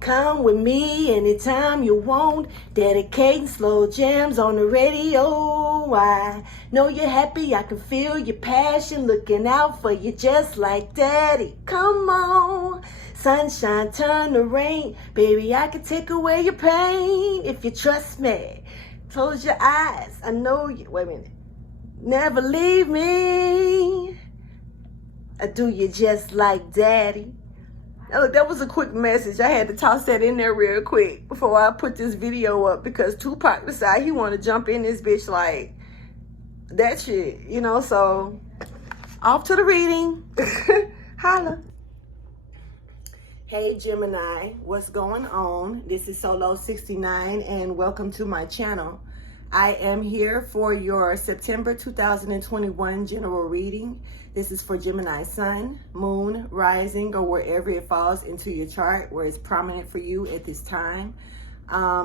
Come with me anytime you want. Dedicating slow jams on the radio. I know you're happy, I can feel your passion. Looking out for you just like daddy. Come on. Sunshine turn to rain. Baby, I can take away your pain if you trust me. Close your eyes. I know you. Wait a minute. Never leave me. I do you just like daddy. Oh, that was a quick message. I had to toss that in there real quick before I put this video up, because Tupac decided he wanted to jump in this bitch like that shit, you know. So off to the reading. Holla. Hey Gemini, what's going on? This is Solo69 and welcome to my channel. I am here for your September 2021 general reading. This is for Gemini Sun, Moon, Rising, or wherever it falls into your chart, where it's prominent for you at this time.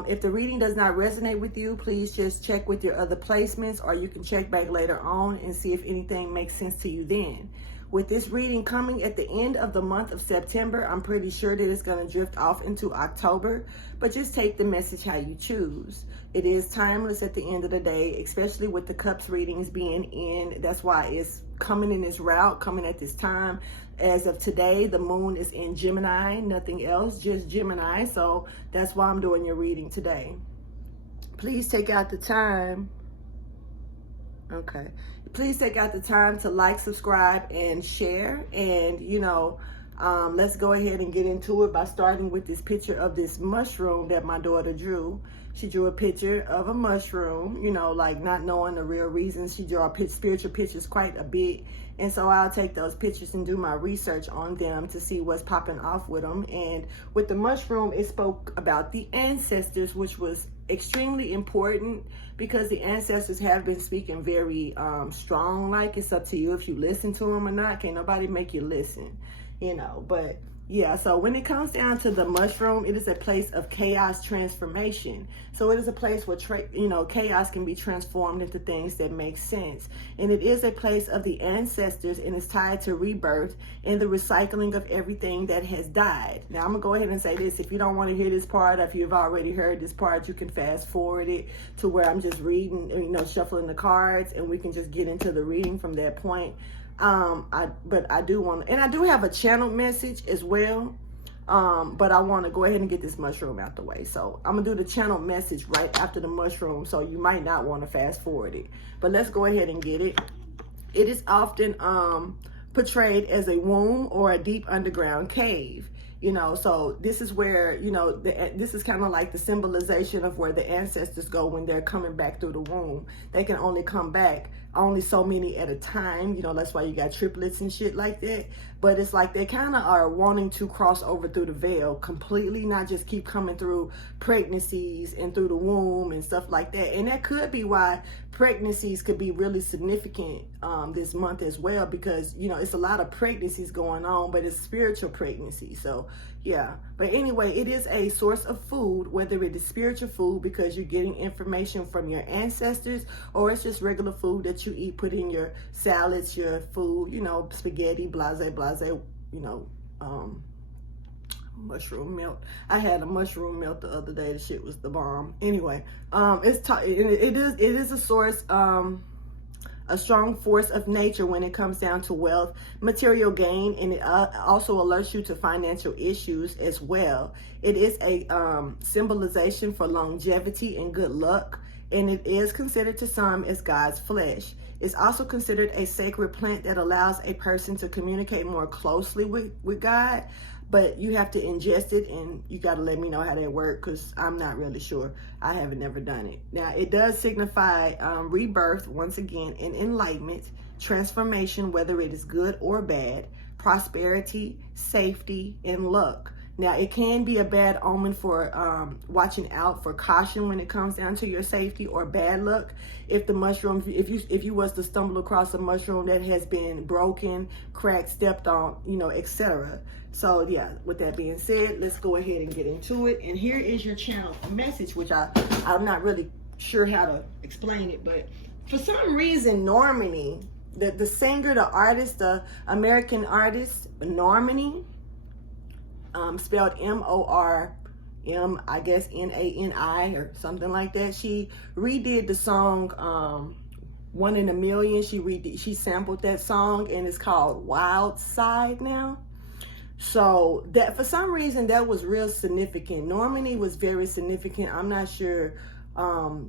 If the reading does not resonate with you, please just check with your other placements, or you can check back later on and see if anything makes sense to you then. With this reading coming at the end of the month of September, I'm pretty sure that it's going to drift off into October, but just take the message how you choose. It is timeless at the end of the day, especially with the Cups readings being in. That's why it's coming in this route, coming at this time. As of today, the moon is in Gemini, nothing else, just Gemini. So that's why I'm doing your reading today. Please take out the time. Okay. Please take out the time to like, subscribe, and share. And, you know, let's go ahead and get into it by starting with this picture of this mushroom that my daughter drew. She drew a picture of a mushroom, you know, like not knowing the real reasons. She drew spiritual pictures quite a bit. And so I'll take those pictures and do my research on them to see what's popping off with them. And with the mushroom, it spoke about the ancestors, which was extremely important because the ancestors have been speaking very strong. Like, it's up to you if you listen to them or not. Can't nobody make you listen, you know. But yeah, so when it comes down to the mushroom, it is a place of chaos transformation. So it is a place where, you know, chaos can be transformed into things that make sense. And it is a place of the ancestors, and it's tied to rebirth and the recycling of everything that has died. Now, I'm going to go ahead and say this. If you don't want to hear this part, or if you've already heard this part, you can fast forward it to where I'm just reading, you know, shuffling the cards, and we can just get into the reading from that point. But I do want to, and I do have a channel message as well. But I want to go ahead and get this mushroom out the way. So I'm gonna do the channel message right after the mushroom. So you might not want to fast forward it, but let's go ahead and get it. It is often, portrayed as a womb or a deep underground cave. You know, so this is where, you know, this is kind of like the symbolization of where the ancestors go when they're coming back through the womb. They can only come back only so many at a time, you know. That's why you got triplets and shit like that. But it's like they kind of are wanting to cross over through the veil completely, not just keep coming through pregnancies and through the womb and stuff like that. And that could be why pregnancies could be really significant this month as well, because, you know, it's a lot of pregnancies going on, but it's spiritual pregnancy. So yeah, but anyway, it is a source of food, whether it is spiritual food because you're getting information from your ancestors, or it's just regular food that you eat, put in your salads, your food, you know, spaghetti, blase, you know, mushroom melt. I had a mushroom melt the other day. The shit was the bomb. Anyway, it is a source, a strong force of nature when it comes down to wealth, material gain, and it also alerts you to financial issues as well. It is a symbolization for longevity and good luck, and it is considered to some as God's flesh. It's also considered a sacred plant that allows a person to communicate more closely with God, but you have to ingest it, and you got to let me know how that works, because I'm not really sure. I haven't never done it. Now, it does signify rebirth, once again, and enlightenment, transformation, whether it is good or bad, prosperity, safety, and luck. Now, it can be a bad omen for watching out for caution when it comes down to your safety, or bad luck. If the mushroom, if you was to stumble across a mushroom that has been broken, cracked, stepped on, you know, etc. So yeah, with that being said, let's go ahead and get into it. And here is your channel message, which I'm not really sure how to explain it, but for some reason, Normani, the singer, the artist, the American artist, Normani, spelled M-O-R-M, I guess N-A-N-I or something like that. She redid the song One in a Million. She sampled that song, and it's called Wild Side now. So that, for some reason, that was real significant. Normani was very significant. I'm not sure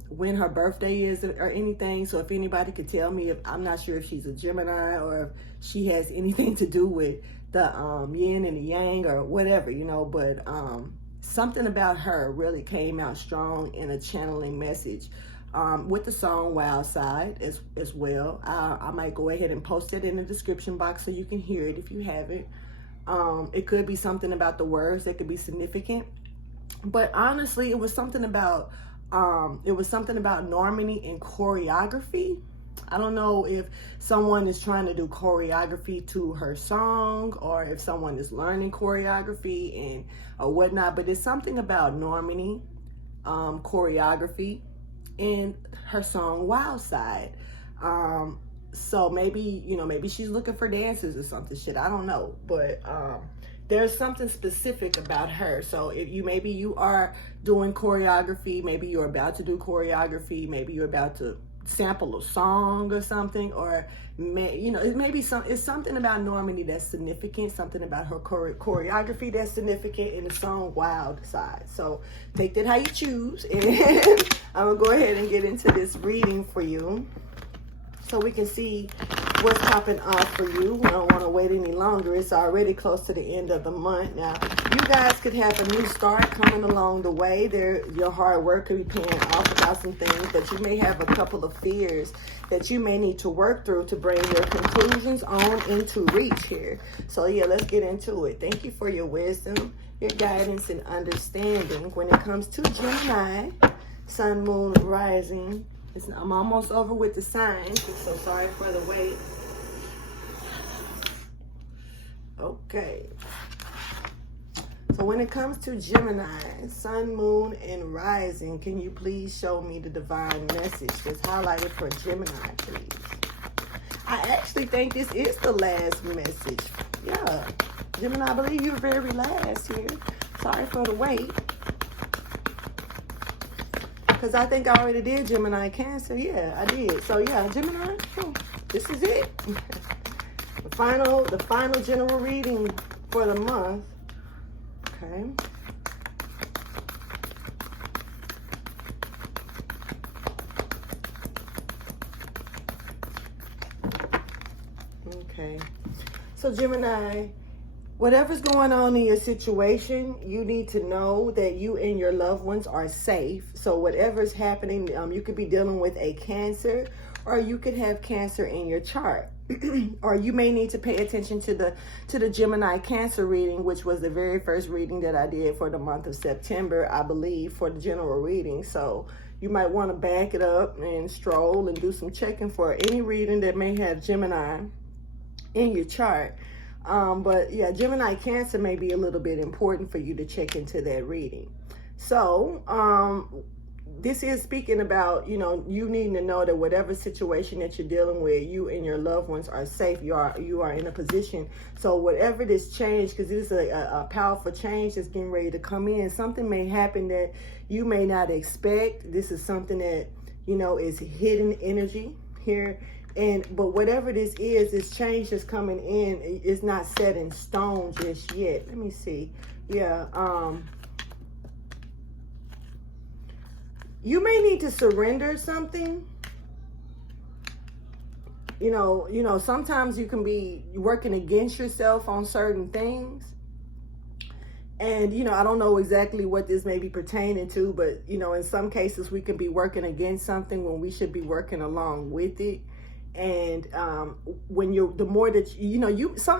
when her birthday is or anything. So if anybody could tell me, I'm not sure if she's a Gemini or if she has anything to do with the yin and the yang or whatever, you know. But something about her really came out strong in a channeling message with the song Wild Side as well. I might go ahead and post it in the description box so you can hear it if you haven't. It could be something about the words that could be significant, but honestly, it was something about Normani and choreography. I don't know if someone is trying to do choreography to her song, or if someone is learning choreography and or whatnot. But it's something about Normani, choreography, and her song Wild Side. So maybe, you know, maybe she's looking for dancers or something, shit, I don't know. But there's something specific about her. So if maybe you are doing choreography, maybe you're about to do choreography, maybe you're about to sample a song or something, or you know, it's something about Normani that's significant, something about her choreography that's significant in the song Wild Side. So take that how you choose, and I'm gonna go ahead and get into this reading for you, so we can see what's popping off for you. I don't want to wait any longer. It's already close to the end of the month. Now, you guys could have a new start coming along the way. Your hard work could be paying off about some things, but you may have a couple of fears that you may need to work through to bring your conclusions on into reach here. So yeah, let's get into it. Thank you for your wisdom, your guidance, and understanding when it comes to Gemini, Sun, Moon, Rising. I'm almost over with the signs, so sorry for the wait. Okay. So when it comes to Gemini, Sun, Moon, and Rising, can you please show me the divine message that's highlighted for Gemini, please? I actually think this is the last message. Yeah. Gemini, I believe you're very last here. Sorry for the wait. Because I think I already did Gemini, Cancer. Yeah, I did. So yeah, Gemini, this is it. The final general reading for the month. Okay. Okay. So Gemini, whatever's going on in your situation, you need to know that you and your loved ones are safe. So whatever's happening, you could be dealing with a Cancer, or you could have Cancer in your chart. Or you may need to pay attention to the Gemini Cancer reading, which was the very first reading that I did for the month of September, I believe, for the general reading. So you might want to back it up and stroll and do some checking for any reading that may have Gemini in your chart. But yeah, Gemini Cancer may be a little bit important for you to check into that reading. So this is speaking about, you know, you needing to know that whatever situation that you're dealing with, you and your loved ones are safe. You are in a position. So whatever this change, because this is a powerful change that's getting ready to come in, something may happen that you may not expect. This is something that, you know, is hidden energy here. But whatever this change that's coming in is not set in stone just yet. Let me see. Yeah. You may need to surrender something. You know, sometimes you can be working against yourself on certain things. And, you know, I don't know exactly what this may be pertaining to, but, you know, in some cases we can be working against something when we should be working along with it. And the more that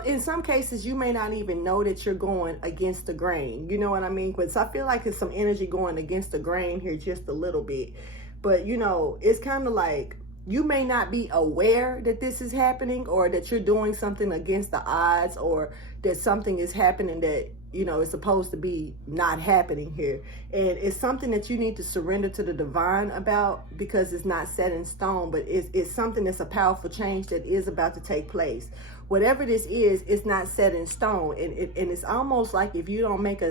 in some cases you may not even know that you're going against the grain. You know what I mean? But I feel like it's some energy going against the grain here just a little bit. But you know, it's kind of like you may not be aware that this is happening, or that you're doing something against the odds, or that something is happening that, you know, it's supposed to be not happening here. And it's something that you need to surrender to the divine about, because it's not set in stone, but it's something that's a powerful change that is about to take place. whatever this is, it's not set in stone. And it's almost like if you don't make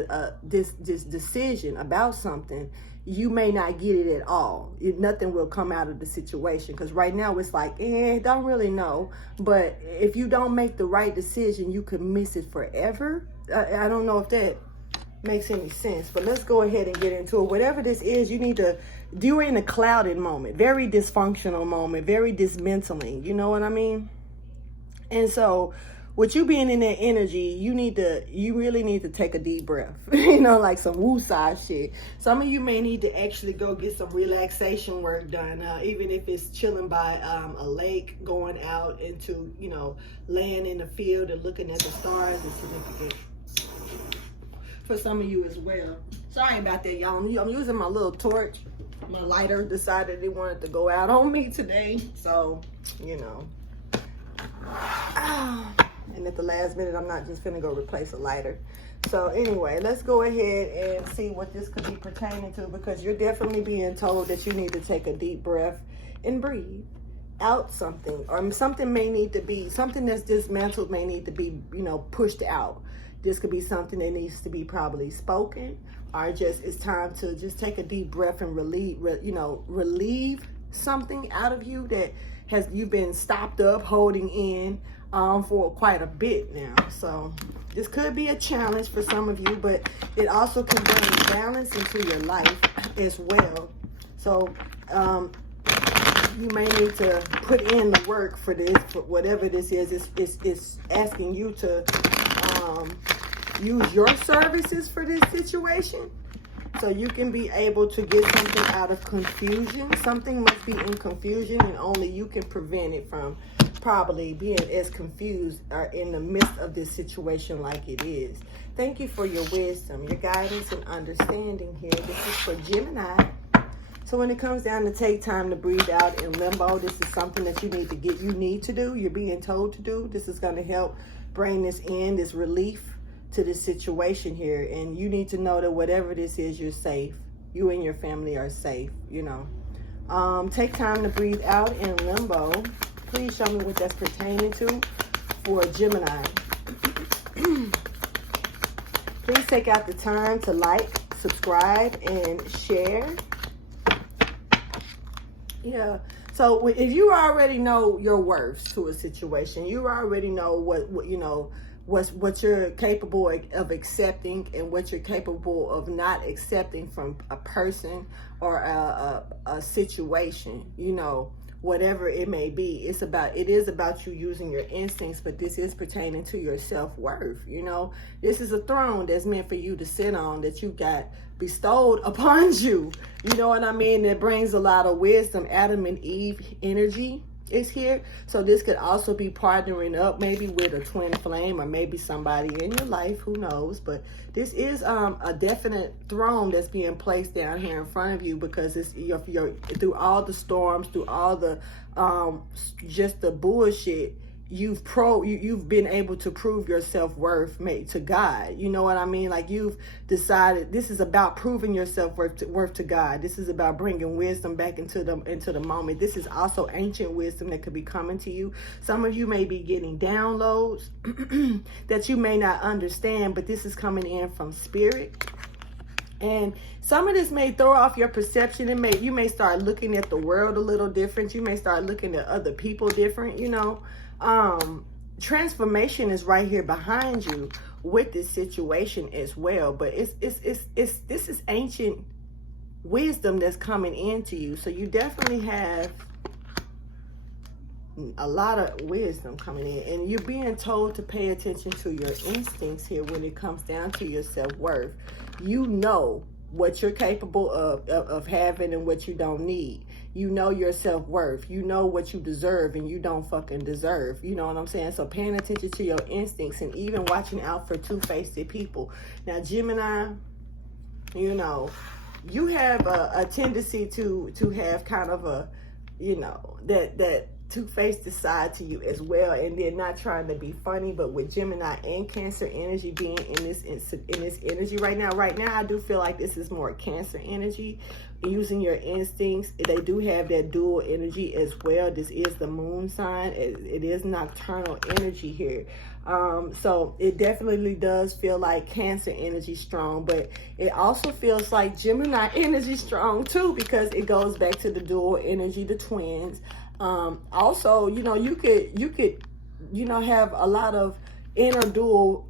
this decision about something, you may not get it at all. Nothing will come out of the situation. Because right now it's like, don't really know. But if you don't make the right decision, you could miss it forever. I don't know if that makes any sense. But let's go ahead and get into it. Whatever this is, you're in a clouded moment. Very dysfunctional moment. Very dismantling. You know what I mean? And so with you being in that energy, you really need to take a deep breath, like some woo-side shit. Some of you may need to actually go get some relaxation work done, even if it's chilling by a lake, going out into, laying in the field and looking at the stars is significant for some of you as well. Sorry about that, y'all. I'm using my little torch. My lighter decided it wanted to go out on me today, so, and at the last minute, I'm not just gonna go replace a lighter. So anyway, let's go ahead and see what this could be pertaining to, because you're definitely being told that you need to take a deep breath and breathe out something, or something that's dismantled may need to be, pushed out. This could be something that needs to be probably spoken, or just it's time to just take a deep breath and relieve something out of you that you've been stopped up, holding in for quite a bit now. So this could be a challenge for some of you, but it also can bring balance into your life as well. So you may need to put in the work for this, for whatever this is. It's asking you to use your services for this situation, so you can be able to get something out of confusion. Something must be in confusion, and only you can prevent it from probably being as confused or in the midst of this situation like it is. Thank you for your wisdom, your guidance, and understanding here. This is for Gemini. So when it comes down to take time to breathe out in limbo, this is something that you need to do. You're being told to do. This is going to help bring this relief to this situation here. And you need to know that whatever this is, you're safe. You and your family are safe, Take time to breathe out in limbo. Please show me what that's pertaining to for Gemini. Please take out the time to like, subscribe, and share. Yeah. So if you already know your worth to a situation, you already know what you're capable of accepting and what you're capable of not accepting from a person or a situation, whatever it may be. It is about you using your instincts, but this is pertaining to your self-worth. This is a throne that's meant for you to sit on, that you got bestowed upon you. You know what I mean? It brings a lot of wisdom. Adam and Eve energy is here. So this could also be partnering up maybe with a twin flame, or maybe somebody in your life, who knows. But this is a definite throne that's being placed down here in front of you, because it's you're through all the storms, through all the just the bullshit, you've been able to prove your self-worth to God. You know what I mean? Like, you've decided this is about proving your self-worth to God. This is about bringing wisdom back into the moment. This is also ancient wisdom that could be coming to you. Some of you may be getting downloads that you may not understand, but this is coming in from spirit. And some of this may throw off your perception. You may start looking at the world a little different. You may start looking at other people different, transformation is right here behind you with this situation as well. But this is ancient wisdom that's coming into you. So you definitely have a lot of wisdom coming in, and you're being told to pay attention to your instincts here when it comes down to your self-worth. You know what you're capable of having and what you don't need. You know your self-worth. You know what you deserve and you don't fucking deserve. You know what I'm saying? So paying attention to your instincts, and even watching out for two-faced people. Now, Gemini, you have a tendency to have kind of a, that two-faced side to you as well, and they're not trying to be funny. But with Gemini and Cancer energy being in this energy right now, I do feel like this is more Cancer energy, using your instincts. They do have that dual energy as well. This is the moon sign. It is nocturnal energy here. So it definitely does feel like Cancer energy strong, but it also feels like Gemini energy strong too, because it goes back to the dual energy, the twins. Also, you know, you could, you know, have a lot of inner dual,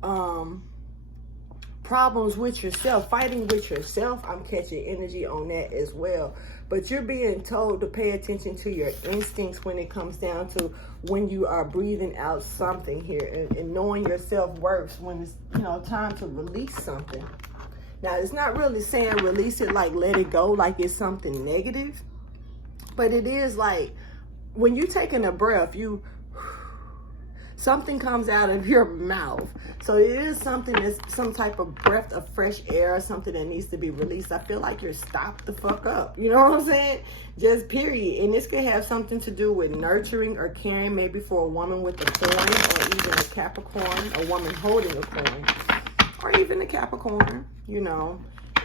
problems with yourself, fighting with yourself. I'm catching energy on that as well. But you're being told to pay attention to your instincts when it comes down to when you are breathing out something here, and knowing your self-worth when it's, you know, time to release something. Now, it's not really saying release it like let it go, like it's something negative, but it is like when you're taking a breath, something comes out of your mouth. So it is something that's some type of breath of fresh air, or something that needs to be released. I feel like you're stopped the fuck up. You know what I'm saying? Just period. And this could have something to do with nurturing or caring, maybe for a woman with a coin, or even a Capricorn, a woman holding a coin, or even a Capricorn, you know.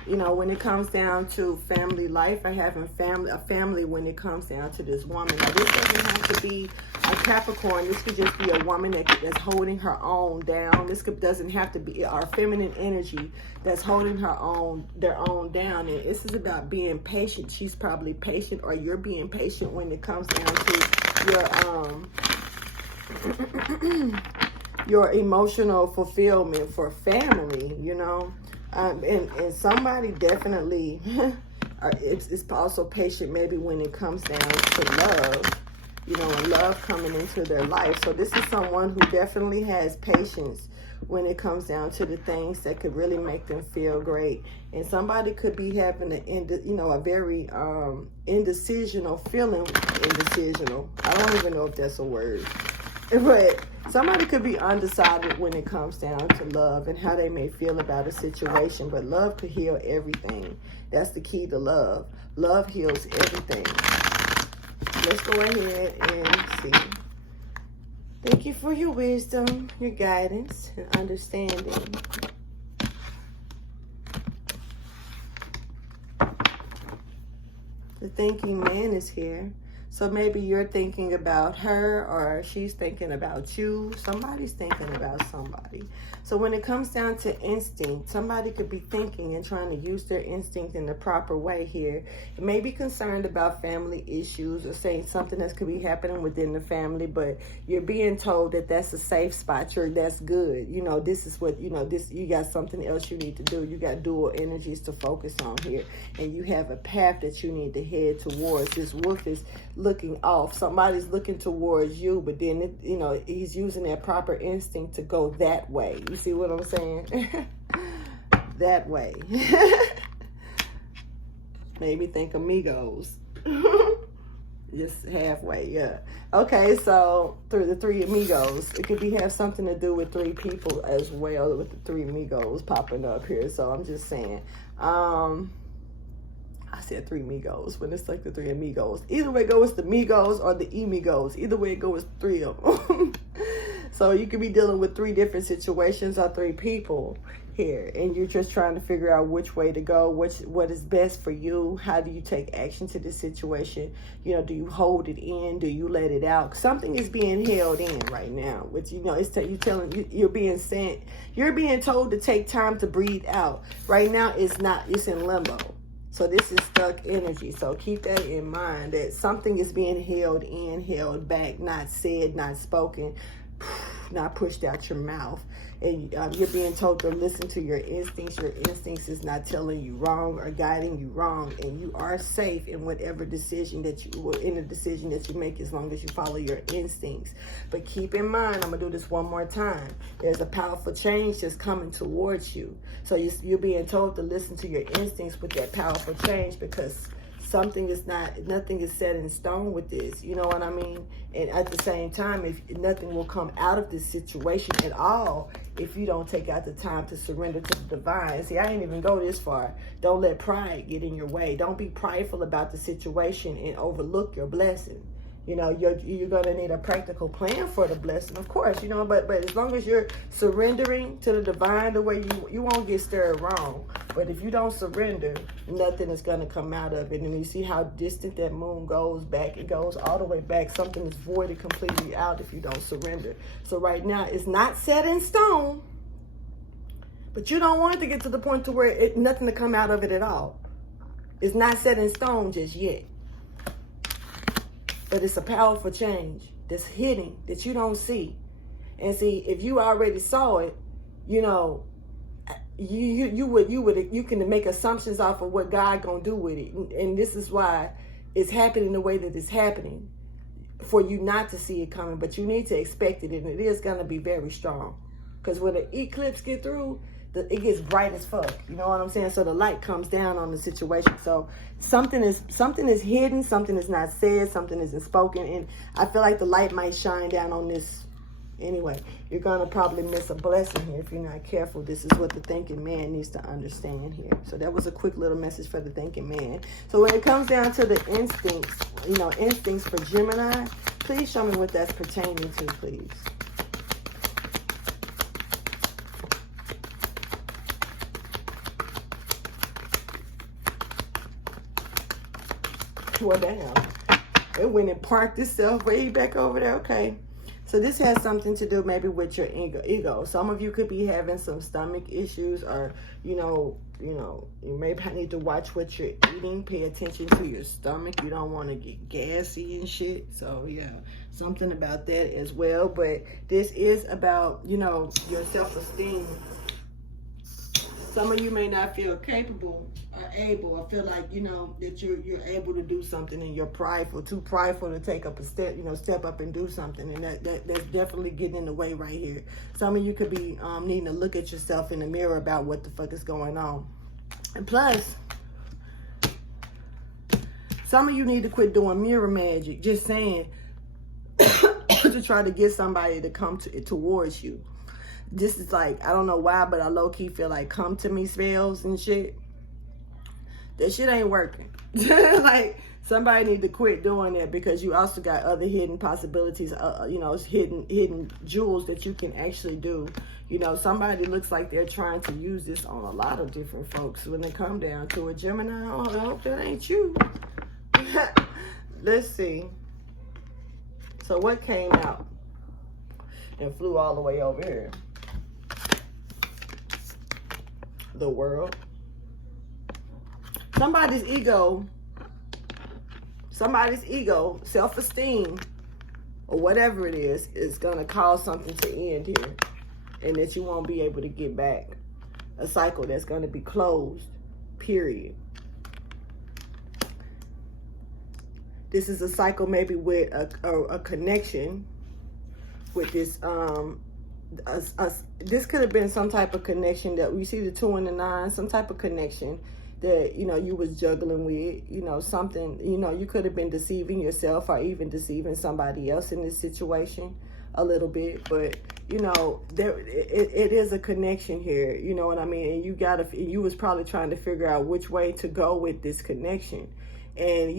You know, when it comes down to family life, or having a family when it comes down to this woman. Now, this doesn't have to be a Capricorn. This could just be a woman that's holding her own down. This doesn't have to be our feminine energy that's holding their own down. And this is about being patient. She's probably patient, or you're being patient when it comes down to your emotional fulfillment for family, you know. And somebody definitely it's also patient maybe when it comes down to love, you know, and love coming into their life. So this is someone who definitely has patience when it comes down to the things that could really make them feel great. And somebody could be having a very indecisional feeling. Indecisional, I don't even know if that's a word, but somebody could be undecided when it comes down to love and how they may feel about a situation. But love could heal everything. That's the key to love. Love heals everything. Let's go ahead and see. Thank you for your wisdom, your guidance, and understanding. The thinking man is here. So maybe you're thinking about her, or she's thinking about you. Somebody's thinking about somebody. So when it comes down to instinct, somebody could be thinking and trying to use their instinct in the proper way here. It may be concerned about family issues, or saying something that could be happening within the family, but you're being told that that's a safe spot. That's good. You know, this is what, you know, you got something else you need to do. You got dual energies to focus on here. And you have a path that you need to head towards. This wolf is looking off. Somebody's looking towards you, but then he's using that proper instinct to go that way. You see what I'm saying? That way. Maybe think amigos. Just halfway, yeah. Okay, so through the three amigos, it could have something to do with three people as well, with the three amigos popping up here. So I'm just saying, I said three amigos when it's like the three amigos. Either way, go with the amigos or the amigos. Either way, go with three of them. So you could be dealing with three different situations or three people here, and you're just trying to figure out which way to go, what is best for you. How do you take action to this situation? You know, do you hold it in? Do you let it out? Something is being held in right now, which, you know, you're being told to take time to breathe out. Right now, it's in limbo. So this is stuck energy. So keep that in mind, that something is being held in, held back, not said, not spoken, not pushed out your mouth. And you're being told to listen to your instincts. Your instincts is not telling you wrong or guiding you wrong. And you are safe in whatever decision that you make, as long as you follow your instincts. But keep in mind, I'm going to do this one more time. There's a powerful change that's coming towards you. So you're being told to listen to your instincts with that powerful change, because nothing is set in stone with this. You know what I mean? And at the same time, if nothing will come out of this situation at all if you don't take out the time to surrender to the divine. See, I ain't even go this far. Don't let pride get in your way. Don't be prideful about the situation and overlook your blessing. You know, you're going to need a practical plan for the blessing, of course, you know, but as long as you're surrendering to the divine the way you won't get stirred wrong. But if you don't surrender, nothing is going to come out of it. And you see how distant that moon goes back. It goes all the way back. Something is voided completely out if you don't surrender. So right now, it's not set in stone, but you don't want it to get to the point to where nothing to come out of it at all. It's not set in stone just yet. But it's a powerful change that's hidden, that you don't see. And see, if you already saw it, you know, you can make assumptions off of what God gonna do with it. And this is why it's happening the way that it's happening, for you not to see it coming. But you need to expect it, and it is gonna be very strong. Because when the eclipse get through, it gets bright as fuck. You know what I'm saying? So the light comes down on the situation. So something is hidden, something is not said, something isn't spoken, and I feel like the light might shine down on this. Anyway, you're gonna probably miss a blessing here if you're not careful. This is what the thinking man needs to understand here. So that was a quick little message for the thinking man. So when it comes down to the instincts, you know, instincts for Gemini, please show me what that's pertaining to, please. Well, damn. It went and parked itself way back over there. Okay. So this has something to do maybe with your ego. Some of you could be having some stomach issues, or, you may need to watch what you're eating. Pay attention to your stomach. You don't want to get gassy and shit. So, yeah, something about that as well. But this is about, your self-esteem. Some of you may not feel capable or able, or feel like, that you're able to do something, and you're prideful, too prideful to take up a step, step up and do something. And that's definitely getting in the way right here. Some of you could be needing to look at yourself in the mirror about what the fuck is going on. And plus, some of you need to quit doing mirror magic, just saying, to try to get somebody to come towards you. This is like, I don't know why, but I low-key feel like come to me spells and shit. That shit ain't working. Like, somebody need to quit doing that, because you also got other hidden possibilities, hidden jewels that you can actually do. Somebody looks like they're trying to use this on a lot of different folks. When they come down to a Gemini, I hope that ain't you. Let's see. So what came out and flew all the way over here? The world. Somebody's ego, self-esteem, or whatever it is going to cause something to end here, and that you won't be able to get back. A cycle that's going to be closed, period. This is a cycle maybe with a connection with this, this could have been some type of connection that we see the 2 and the 9, some type of connection that, you was juggling with, something, you could have been deceiving yourself, or even deceiving somebody else in this situation a little bit. But, it is a connection here, you know what I mean? And you was probably trying to figure out which way to go with this connection. And,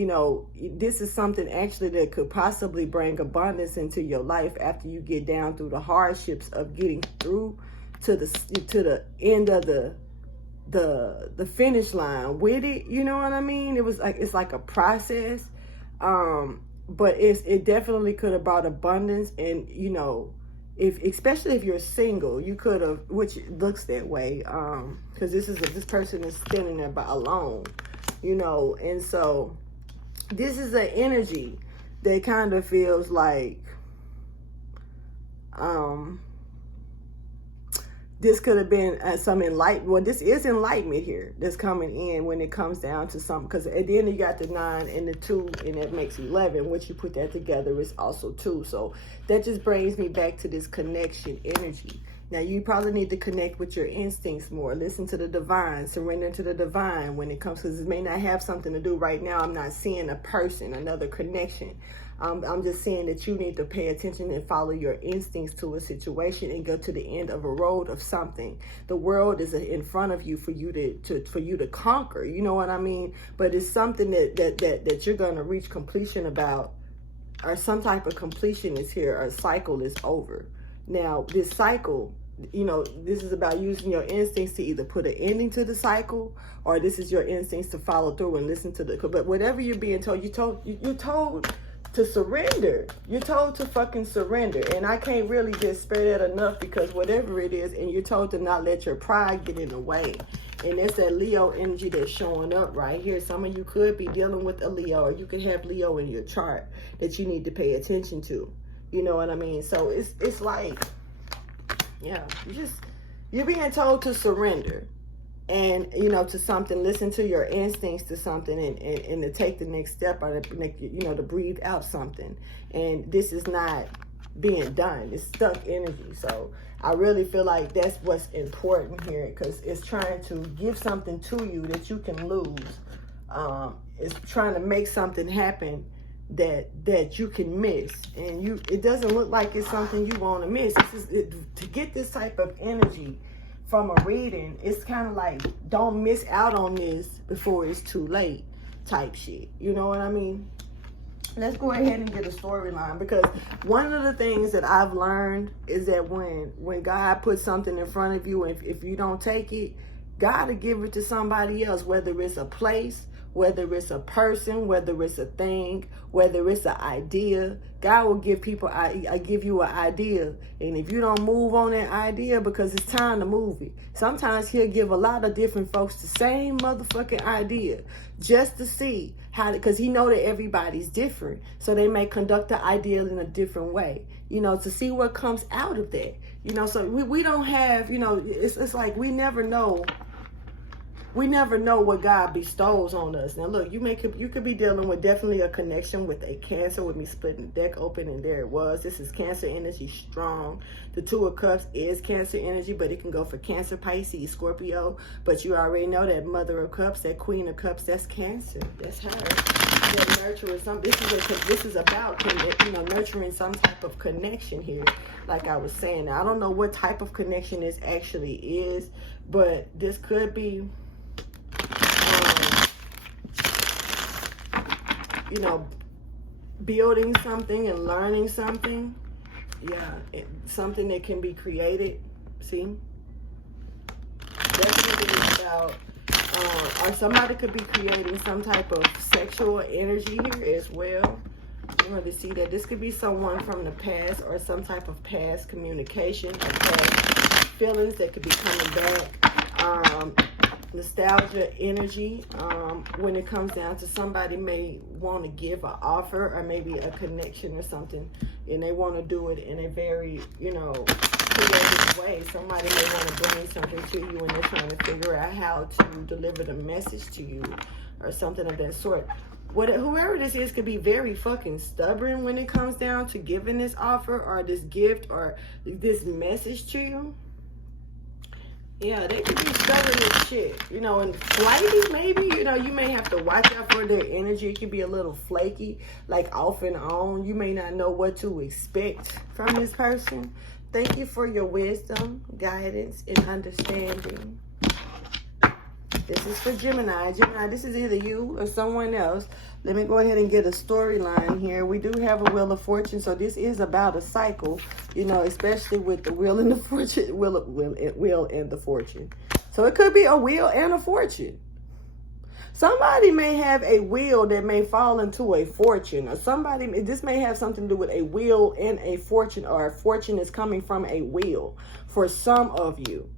this is something actually that could possibly bring abundance into your life after you get down through the hardships of getting through to the end of the finish line with it. You know what I mean? It's like a process. But it definitely could have brought abundance. And, especially if you're single, you could have, which looks that way. Because this person is standing there alone. And so this is an energy that kind of feels like this could have been some enlightenment. Well, this is enlightenment here that's coming in when it comes down to something. Because at the end you got the 9 and the 2, and that makes 11. Once you put that together, it's also 2. So that just brings me back to this connection energy. Now, you probably need to connect with your instincts more. Listen to the divine. Surrender to the divine when it comes, because it may not have something to do right now. I'm not seeing a person, another connection. I'm just saying that you need to pay attention and follow your instincts to a situation and go to the end of a road of something. The world is in front of you for you to conquer. You know what I mean? But it's something that you're going to reach completion about or some type of completion is here, or a cycle is over. Now, this cycle, you know, this is about using your instincts to either put an ending to the cycle, or this is your instincts to follow through and listen to the, but whatever you're being told, you're told to surrender. You're told to fucking surrender. And I can't really just spare that enough, because whatever it is, and you're told to not let your pride get in the way. And that's that Leo energy that's showing up right here. Some of you could be dealing with a Leo, or you could have Leo in your chart that you need to pay attention to. You know what I mean? So it's like, yeah, you're being told to surrender. And, you know, to something, listen to your instincts to something, and to take the next step, or to make, you know, to breathe out something. And this is not being done. It's stuck energy. So I really feel like that's what's important here, because it's trying to give something to you that you can lose. It's trying to make something happen that you can miss, and it doesn't look like it's something you want to miss. To get this type of energy from a reading, it's kind of like, don't miss out on this before it's too late type shit. You know what I mean? Let's go ahead and get a storyline, because one of the things that I've learned is that when God puts something in front of you, if you don't take it, God will give it to somebody else, whether it's a place, whether it's a person, whether it's a thing, whether it's an idea. God will give people, I give you an idea, and if you don't move on that idea, because it's time to move it. Sometimes he'll give a lot of different folks the same motherfucking idea, just to see how, because he know that everybody's different, so they may conduct the idea in a different way, you know, to see what comes out of that. You know, so we don't have, you know, it's like we never know. We never know what God bestows on us. Now, look, you could be dealing with definitely a connection with a Cancer, with me splitting the deck open, and there it was. This is Cancer energy strong. The Two of Cups is Cancer energy, but it can go for Cancer, Pisces, Scorpio. But you already know that Mother of Cups, that Queen of Cups, that's Cancer. That's her. That nurturing some. This is about, you know, nurturing some type of connection here. Like I was saying, now, I don't know what type of connection this actually is, but this could be, you know, building something and learning something. Yeah, something that can be created. See, definitely about, or somebody could be creating some type of sexual energy here as well. You want to see that this could be someone from the past, or some type of past communication, or past feelings that could be coming back. Nostalgia energy, when it comes down to somebody may want to give an offer, or maybe a connection or something, and they want to do it in a very, you know, creative way. Somebody may want to bring something to you, and they're trying to figure out how to deliver the message to you, or something of that sort. Whoever this is could be very fucking stubborn when it comes down to giving this offer, or this gift, or this message to you. Yeah, they could be stubborn as shit, you know, and flighty maybe. You know, you may have to watch out for their energy. It can be a little flaky, like off and on. You may not know what to expect from this person. Thank you for your wisdom, guidance, and understanding. This is for Gemini. Gemini, this is either you or someone else. Let me go ahead and get a storyline here. We do have a Wheel of Fortune, so this is about a cycle, you know, especially with the Wheel and the Fortune, Wheel and the Fortune. So it could be a Wheel and a Fortune. Somebody may have a wheel that may fall into a fortune, or this may have something to do with a wheel and a fortune, or a fortune is coming from a wheel for some of you.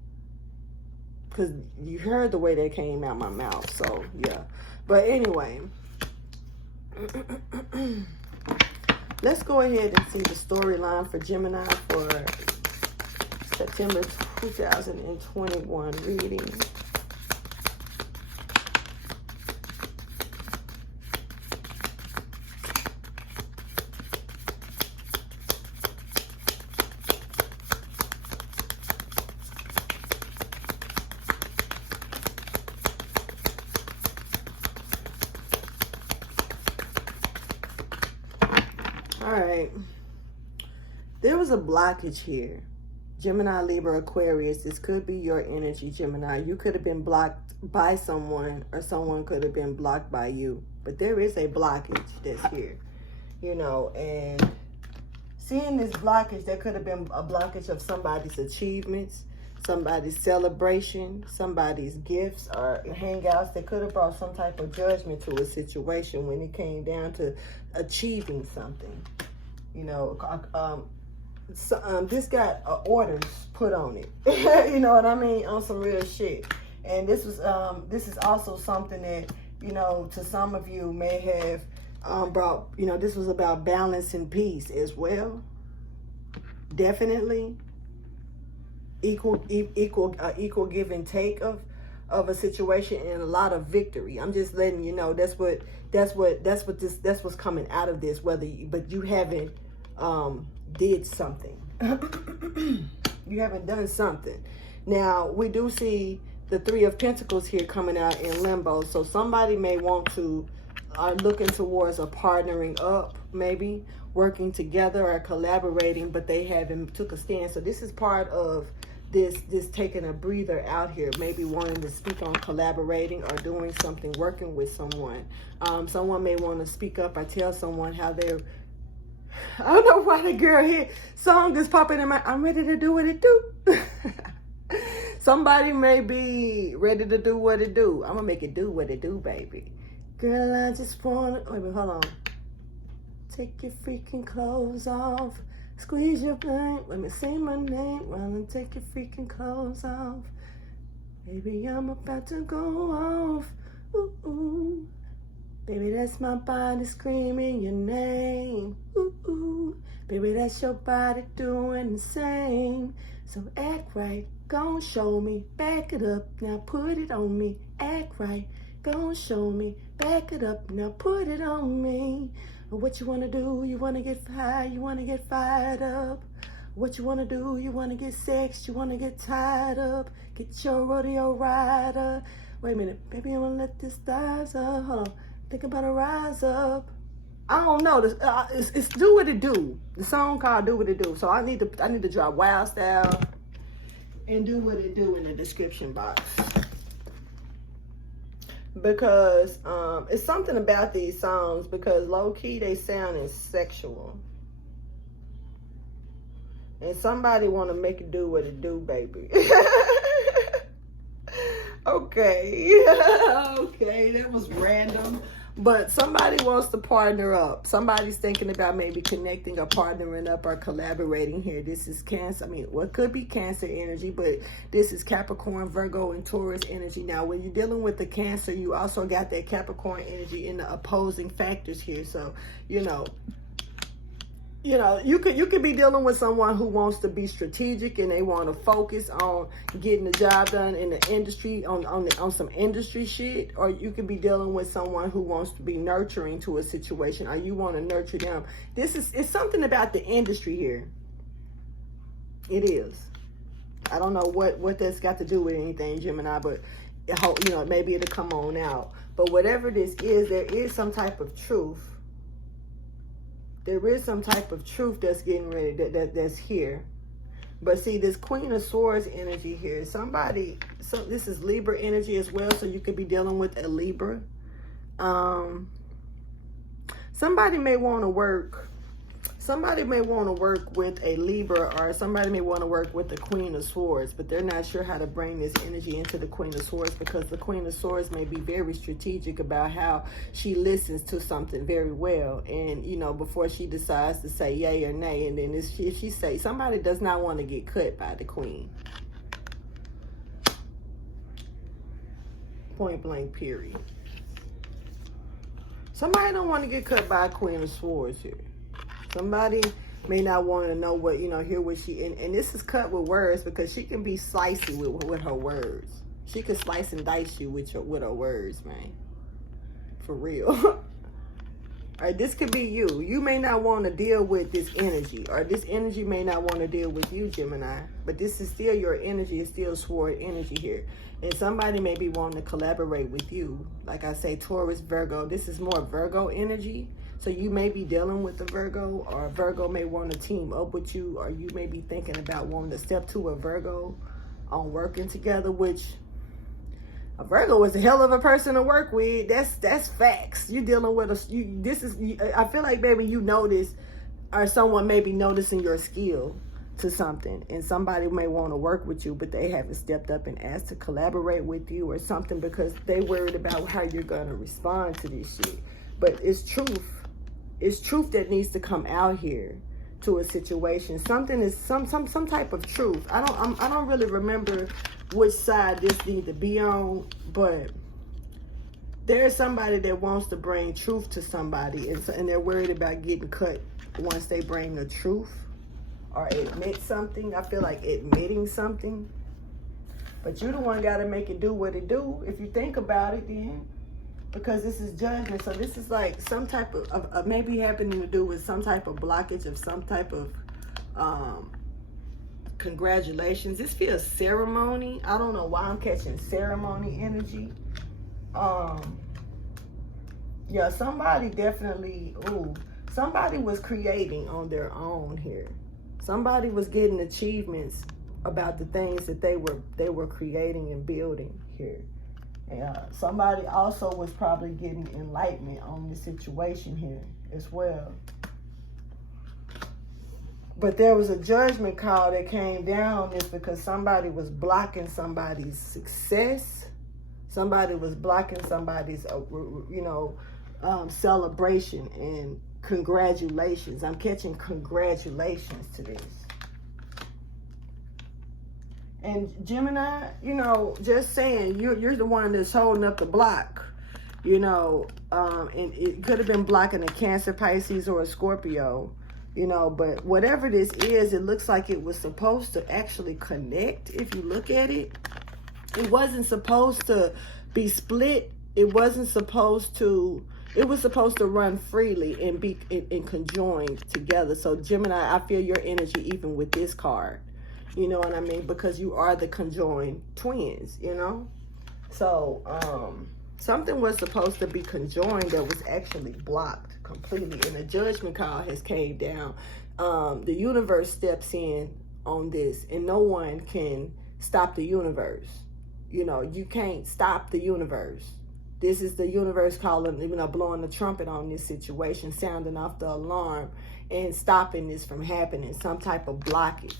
Because you heard the way that came out my mouth, so yeah. But anyway, let's go ahead and see the storyline for Gemini for September 2021 reading. All right, there was a blockage here. Gemini, Libra, Aquarius, this could be your energy, Gemini. You could have been blocked by someone, or someone could have been blocked by you. But there is a blockage that's here. you know, and seeing this blockage, there could have been a blockage of somebody's achievements, somebody's celebration, somebody's gifts or hangouts that could have brought some type of judgment to a situation when it came down to achieving something. You know, this got orders put on it. You know what I mean? On some real shit. And this is also something that, you know, to some of you may have brought, you know, this was about balance and peace as well. Definitely equal give and take of a situation, and a lot of victory. I'm just letting you know that's what's coming out of this. But you haven't did something. You haven't done something. Now we do see the Three of Pentacles here coming out in limbo. So somebody may want to are looking towards a partnering up, maybe working together or collaborating, but they haven't took a stand. So this is part of this taking a breather out here, maybe wanting to speak on collaborating or doing something, working with someone. Someone may want to speak up or tell someone how they're, I don't know why the girl here song is popping in my, I'm ready to do what it do. Somebody may be ready to do what it do. I'm gonna make it do what it do, baby. Girl, I just wanna, wait a minute, hold on. Take your freaking clothes off. Squeeze your blank. Let me say my name. Run and take your freaking clothes off. Baby, I'm about to go off. Ooh, ooh. Baby, that's my body screaming your name. Ooh, ooh. Baby, that's your body doing the same. So act right. Gon' show me. Back it up. Now put it on me. Act right. Gon' show me. Back it up. Now put it on me. What you want to do? You want to get high? You want to get fired up? What you want to do? You want to get sex? You want to get tied up? Get your rodeo rider. Wait a minute. Baby, I'm going to let this rise up. Hold on. Think about a rise up. I don't know. It's do what it do. The song called Do What It Do. So I need to drop Wild Style and Do What It Do in the description box. Because it's something about these songs, because low-key they sound sexual. And somebody want to make it do what it do, baby. Okay. Okay, that was random. But somebody wants to partner up. Somebody's thinking about maybe connecting or partnering up or collaborating here. This is Cancer. I mean, well, it could be Cancer energy, but this is Capricorn, Virgo, and Taurus energy. Now, when you're dealing with the Cancer, you also got that Capricorn energy in the opposing factors here. So, you could be dealing with someone who wants to be strategic and they want to focus on getting the job done in the industry, on some industry shit, or you could be dealing with someone who wants to be nurturing to a situation, or you want to nurture them. It's something about the industry here. It is. I don't know what that's got to do with anything, Gemini, but maybe it'll come on out. But whatever this is, there is some type of truth. There is some type of truth that's getting ready, that's here. But see, this Queen of Swords energy here, this is Libra energy as well, so you could be dealing with a Libra. Somebody may want to work with a Libra, or somebody may want to work with the Queen of Swords, but they're not sure how to bring this energy into the Queen of Swords, because the Queen of Swords may be very strategic about how she listens to something very well, and before she decides to say yay or nay. And then if she say, somebody does not want to get cut by the Queen, point blank, period. Somebody don't want to get cut by a Queen of Swords here. Somebody may not want to know what, hear what she, and this is cut with words, because she can be slicey with her words. She can slice and dice you with her words, man. For real. All right, this could be you. You may not want to deal with this energy, or this energy may not want to deal with you, Gemini. But this is still your energy. It's still sword energy here. And somebody may be wanting to collaborate with you. Like I say, Taurus, Virgo. This is more Virgo energy. So you may be dealing with a Virgo, or a Virgo may want to team up with you, or you may be thinking about wanting to step to a Virgo on working together, which A Virgo is a hell of a person to work with. That's facts. You dealing with I feel like, baby, you notice, or someone may be noticing your skill to something, and somebody may want to work with you, but they haven't stepped up and asked to collaborate with you or something because they worried about how you're gonna respond to this shit. But it's truth. It's truth that needs to come out here to a situation. Something is some type of truth. I don't really remember which side this needs to be on, but there's somebody that wants to bring truth to somebody, and they're worried about getting cut once they bring the truth or admit something. I feel like admitting something, but you the one got to make it do what it do. If you think about it, then, because this is judgment. So this is like some type of maybe happening to do with some type of blockage of some type of congratulations. This feels ceremony. I don't know why I'm catching ceremony energy. Yeah, somebody definitely, somebody was creating on their own here. Somebody was getting achievements about the things that they were creating and building here. Somebody also was probably getting enlightenment on the situation here as well. But there was a judgment call that came down on this because somebody was blocking somebody's success. Somebody was blocking somebody's, celebration and congratulations. I'm catching congratulations to this. And Gemini, just saying, you're the one that's holding up the block, and it could have been blocking a Cancer, Pisces, or a Scorpio, but whatever this is, it looks like it was supposed to actually connect. If you look at it, it wasn't supposed to be split. It was supposed to run freely and be in conjoined together. So Gemini, I feel your energy even with this card. You know what I mean? Because you are the conjoined twins, So something was supposed to be conjoined that was actually blocked completely. And the judgment call has came down. The universe steps in on this, and no one can stop the universe. You can't stop the universe. This is the universe calling, blowing the trumpet on this situation, sounding off the alarm and stopping this from happening, some type of blockage.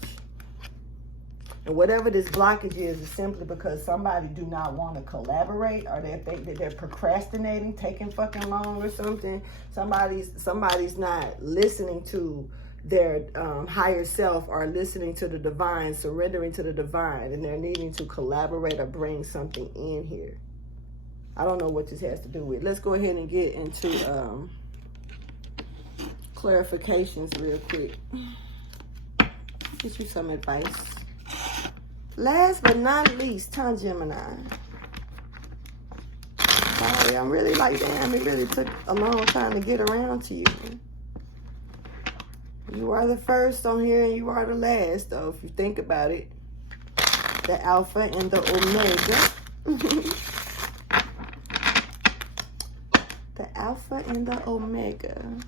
And whatever this blockage is simply because somebody do not want to collaborate, or they think that they're procrastinating, taking fucking long or something. Somebody's not listening to their higher self or listening to the divine, surrendering to the divine, and they're needing to collaborate or bring something in here. I don't know what this has to do with. Let's go ahead and get into clarifications real quick. Get you some advice. Last but not least, Gemini. Sorry, I'm really like, damn, it really took a long time to get around to you. You are the first on here and you are the last, though, if you think about it. The Alpha and the Omega. The Alpha and the Omega.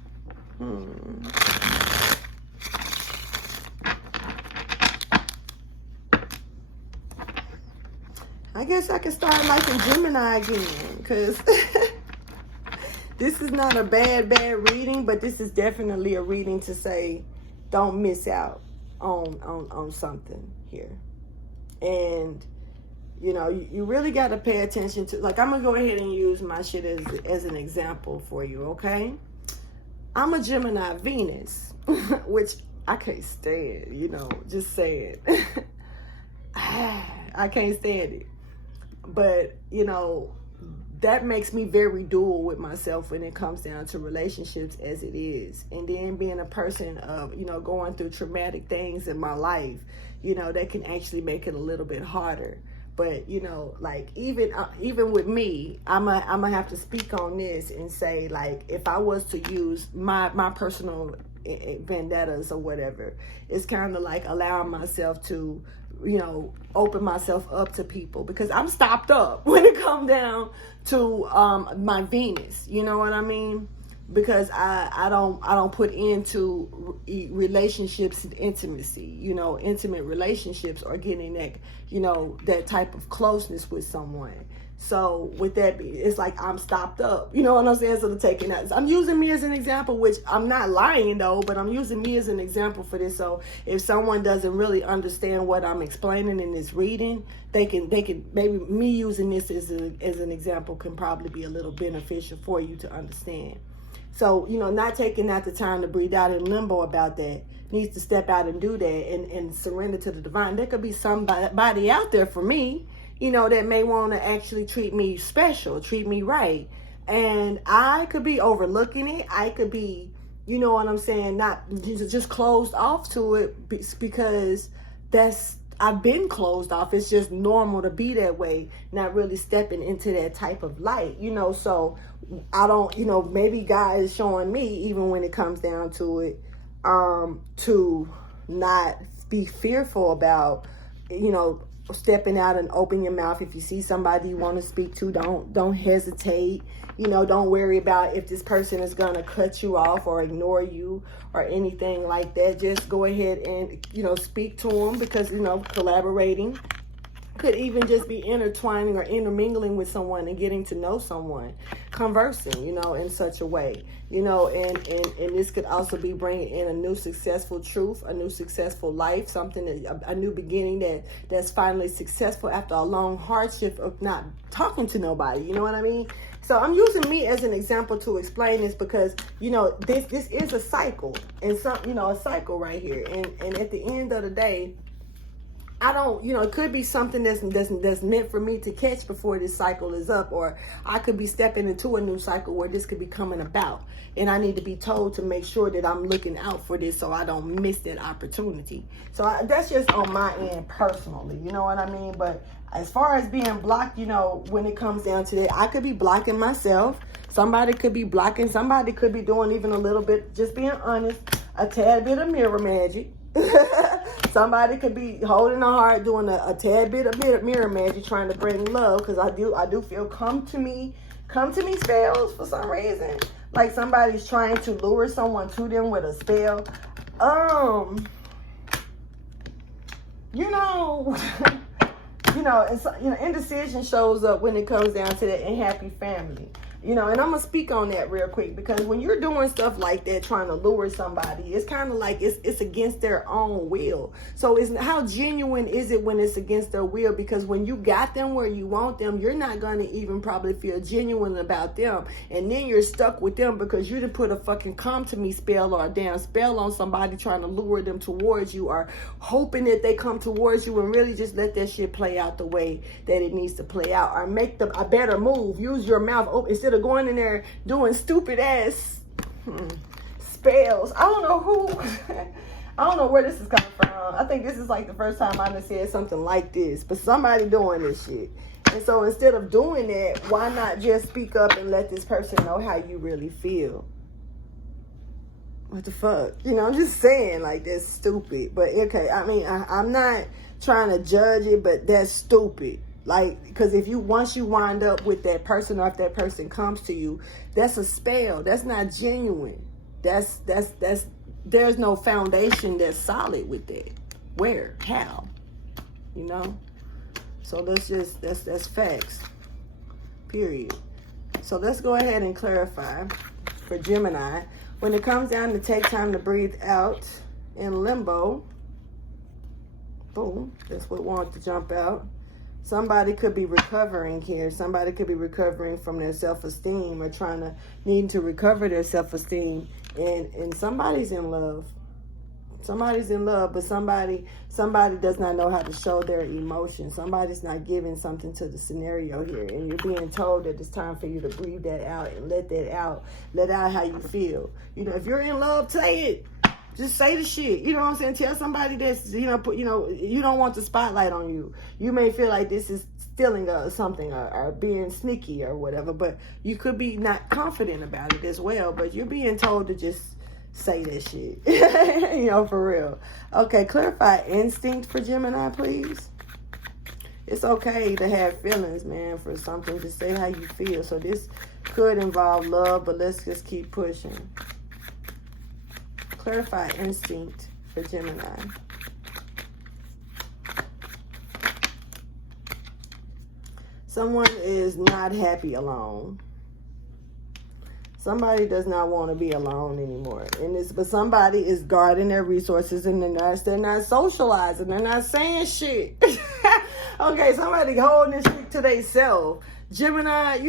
I guess I can start liking Gemini again, because this is not a bad reading, but this is definitely a reading to say, don't miss out on something here. And, you really got to pay attention to, like, I'm going to go ahead and use my shit as an example for you, okay? I'm a Gemini Venus, which I can't stand, just say it. I can't stand it. But, that makes me very dual with myself when it comes down to relationships as it is. And then being a person of, going through traumatic things in my life, that can actually make it a little bit harder. But, like, even with me, I'm gonna have to speak on this and say, like, if I was to use my personal vendettas or whatever, it's kind of like allowing myself to, open myself up to people, because I'm stopped up when it comes down to my Venus. You know what I mean? because I don't put into relationships and intimacy, you know, intimate relationships, or getting that, you know, that type of closeness with someone. So with that, it's like I'm stopped up, you know what I'm saying? So taking that, I'm using me as an example, which I'm not lying though, but I'm using me as an example for this. So if someone doesn't really understand what I'm explaining in this reading, they can maybe me using this as an example can probably be a little beneficial for you to understand. So, you know, not taking out the time to breathe out in limbo about that, needs to step out and do that and surrender to the divine. There could be somebody out there for me, you know, that may want to actually treat me special, treat me right. And I could be overlooking it. I could be, you know what I'm saying, not just closed off to it because I've been closed off. It's just normal to be that way, not really stepping into that type of light, you know. So I don't, you know, maybe God is showing me, even when it comes down to it, to not be fearful about, you know, stepping out and open your mouth. If you see somebody you want to speak to, don't hesitate. You know, don't worry about if this person is going to cut you off or ignore you or anything like that. Just go ahead and, you know, speak to them, because, you know, collaborating could even just be intertwining or intermingling with someone and getting to know someone, conversing, you know, in such a way, you know, and this could also be bringing in a new successful truth, a new successful life, something that, a new beginning that's finally successful after a long hardship of not talking to nobody, you know what I mean? So I'm using me as an example to explain this, because, you know, this is a cycle, and some, you know, a cycle right here, and at the end of the day, I don't, you know, it could be something that's meant for me to catch before this cycle is up, or I could be stepping into a new cycle where this could be coming about, and I need to be told to make sure that I'm looking out for this so I don't miss that opportunity. So that's just on my end personally, you know what I mean? But as far as being blocked, you know, when it comes down to that, I could be blocking myself. Somebody could be blocking. Somebody could be doing even a little bit, just being honest, a tad bit of mirror magic. Somebody could be holding a heart, doing a tad bit of mirror magic, trying to bring love, because I do feel come to me spells for some reason. Like somebody's trying to lure someone to them with a spell. You know, indecision shows up when it comes down to that unhappy family. You know, and I'm going to speak on that real quick, because when you're doing stuff like that, trying to lure somebody, it's kind of like it's against their own will. So how genuine is it when it's against their will? Because when you got them where you want them, you're not going to even probably feel genuine about them. And then you're stuck with them because you didn't put a fucking come to me spell or a damn spell on somebody, trying to lure them towards you, or hoping that they come towards you, and really just let that shit play out the way that it needs to play out, or make them a better move. Use your mouth open instead of going in there doing stupid ass spells. I don't know who I don't know where this is coming from. I think this is like the first time I done said something like this, but somebody doing this shit. And so instead of doing that, why not just speak up and let this person know how you really feel? What the fuck? You know, I'm just saying, like, that's stupid. But okay, I mean, I'm not trying to judge it, but that's stupid. Like, because once you wind up with that person, or if that person comes to you, that's a spell. That's not genuine. There's no foundation that's solid with that. Where? How? You know? So that's facts. Period. So let's go ahead and clarify for Gemini. When it comes down to take time to breathe out in limbo, boom, that's what wants to jump out. Somebody could be recovering here. Somebody could be recovering from their self-esteem, or needing to recover their self-esteem. And somebody's in love. Somebody's in love, but somebody does not know how to show their emotions. Somebody's not giving something to the scenario here. And you're being told that it's time for you to breathe that out and let that out. Let out how you feel. You know, if you're in love, say it. Just say the shit. You know what I'm saying? Tell somebody that's, you don't want the spotlight on you. You may feel like this is stealing something, or being sneaky or whatever, but you could be not confident about it as well. But you're being told to just say that shit. You know, for real. Okay, clarify instinct for Gemini, please. It's okay to have feelings, man, for something. To say how you feel. So this could involve love, but let's just keep pushing. Clarify instinct for Gemini. Someone is not happy alone. Somebody does not want to be alone anymore. But somebody is guarding their resources, and they're not socializing. They're not saying shit. Okay, somebody holding this shit to themselves. Gemini,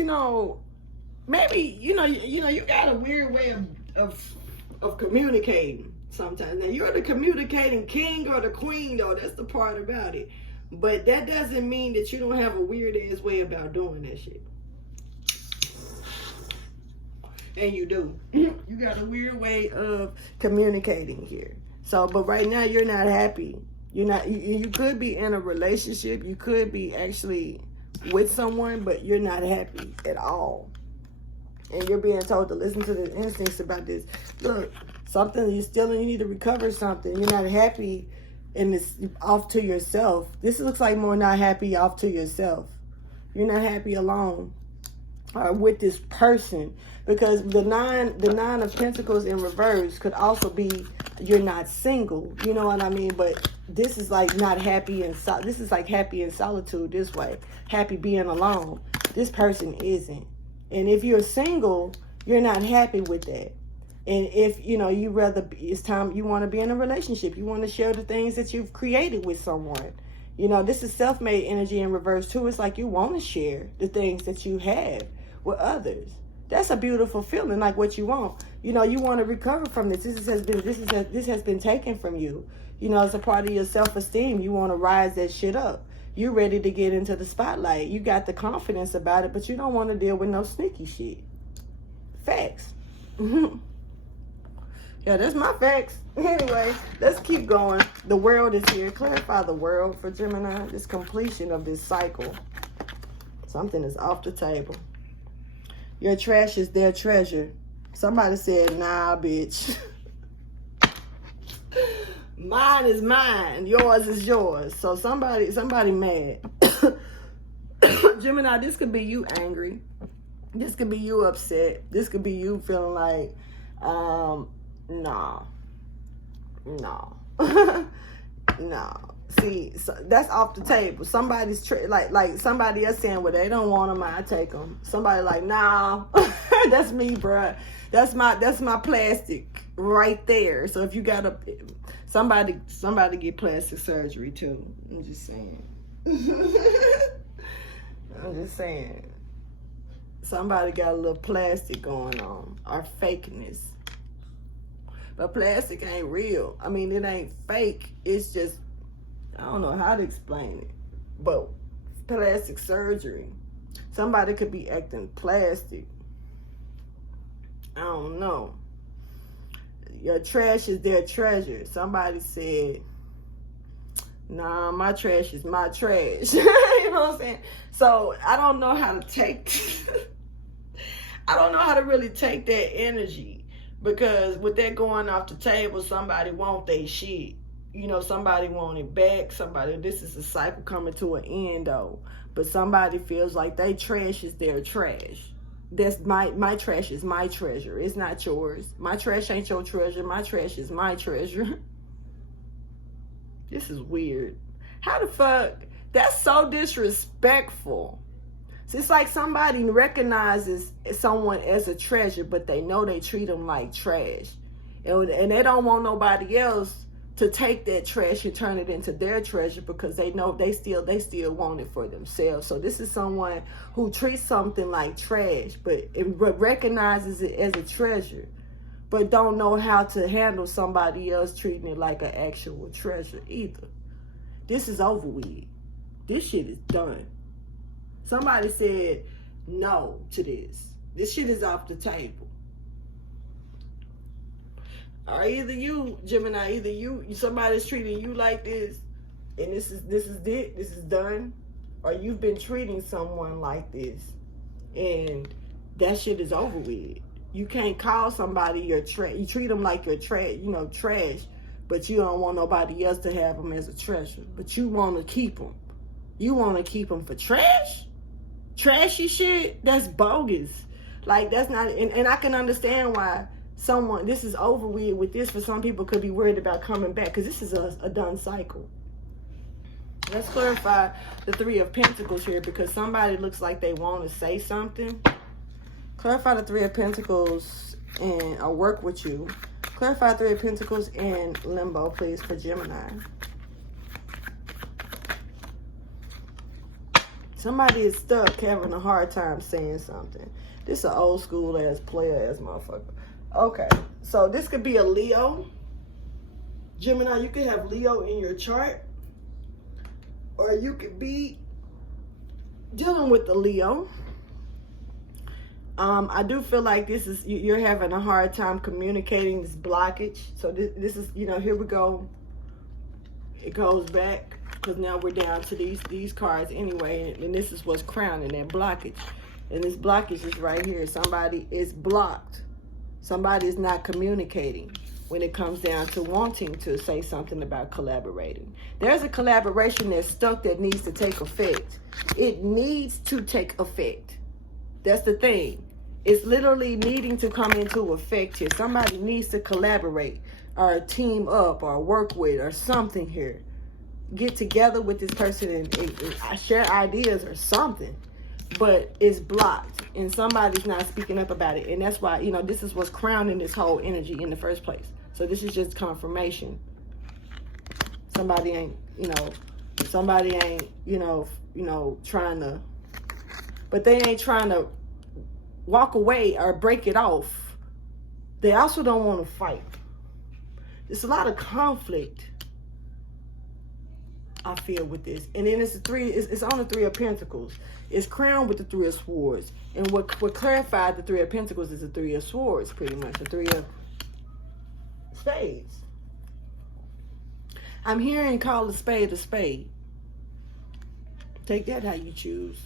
maybe, you got a weird way of communicating sometimes. Now, you're the communicating king or the queen, though. That's the part about it. But that doesn't mean that you don't have a weird-ass way about doing that shit. And you do. You got a weird way of communicating here. So, but right now, you're not happy. You could be in a relationship. You could be actually with someone, but you're not happy at all. And you're being told to listen to the instincts about this. Look, something you're stealing, you need to recover something. You're not happy. And it's off to yourself. This looks like more not happy off to yourself. You're not happy alone or with this person, because the nine of pentacles in reverse could also be you're not single. You know what I mean? But this is like not happy, and this is like happy in solitude this way. Happy being alone. This person isn't. And if you're single, you're not happy with that. And if, you rather, it's time, you want to be in a relationship. You want to share the things that you've created with someone. This is self-made energy in reverse too. It's like you want to share the things that you have with others. That's a beautiful feeling, like what you want. You want to recover from this. This has been taken from you. It's a part of your self-esteem. You want to rise that shit up. You're ready to get into the spotlight. You got the confidence about it, but you don't want to deal with no sneaky shit. Facts. Yeah, that's my facts. Anyway, let's keep going. The world is here. Clarify the world for Gemini. This completion of this cycle. Something is off the table. Your trash is their treasure. Somebody said, nah, bitch. Mine is mine. Yours is yours. So somebody mad. Gemini, this could be you angry. This could be you upset. This could be you feeling like, no. No. See, so that's off the table. Somebody's like somebody else saying, well, they don't want them, I take them. Somebody like, nah, that's me, bruh. That's my plastic right there. So if you got somebody get plastic surgery too. I'm just saying. Somebody got a little plastic going on, or fakeness. But plastic ain't real. I mean, it ain't fake. It's just, I don't know how to explain it. But plastic surgery. Somebody could be acting plastic. I don't know. Your trash is their treasure. Somebody said, nah, my trash is my trash. You know what I'm saying? So I don't know how to take, I don't know how to really take that energy. Because with that going off the table, somebody want their shit. Somebody want it back. This is a cycle coming to an end though. But somebody feels like they trash is their trash. That's my trash is my treasure. It's not yours. My trash ain't your treasure. My trash is my treasure. This is weird. How the fuck? That's so disrespectful. It's like somebody recognizes someone as a treasure, but they know they treat them like trash. And they don't want nobody else to take that trash and turn it into their treasure, because they know they still want it for themselves. So this is someone who treats something like trash, but recognizes it as a treasure, but don't know how to handle somebody else treating it like an actual treasure either. This is over with. This shit is done. Somebody said no to this. This shit is off the table. Or either you, Gemini, somebody's treating you like this, and this is it, this is done, or you've been treating someone like this, and that shit is over with. You can't call somebody your trash. You treat them like your trash, trash, but you don't want nobody else to have them as a treasure, but you want to keep them. You want to keep them for trash? Trashy shit? That's bogus. Like, that's not, and I can understand why someone, this is over with this, for some people could be worried about coming back, because this is a done cycle. Let's clarify the Three of Pentacles here, because somebody looks like they want to say something. Clarify the Three of Pentacles and I'll work with you. Clarify Three of Pentacles and limbo, please, for Gemini. Somebody is stuck having a hard time saying something. This is an old school ass player ass motherfucker. Okay, so this could be a Leo. Gemini, you could have Leo in your chart. Or you could be dealing with the Leo. I do feel like this is, you're having a hard time communicating, this blockage. So this is, you know, here we go. It goes back, because now we're down to these cards anyway, and this is what's crowning that blockage. And this blockage is right here. Somebody is blocked. Somebody is not communicating when it comes down to wanting to say something about collaborating. There's a collaboration that's stuck that needs to take effect. It needs to take effect. That's the thing. It's literally needing to come into effect here. Somebody needs to collaborate or team up or work with or something here. Get together with this person and share ideas or something. But it's blocked and somebody's not speaking up about it. And that's why, you know, this is what's crowning this whole energy in the first place. So this is just confirmation. Somebody ain't, you know, trying to, but they ain't trying to walk away or break it off. They also don't want to fight. There's a lot of conflict, I feel, with this. And then it's on the Three of Pentacles. It's crowned with the Three of Swords. And what clarified the Three of Pentacles is the Three of Swords, pretty much. The Three of Spades. I'm hearing call a spade a spade. Take that how you choose.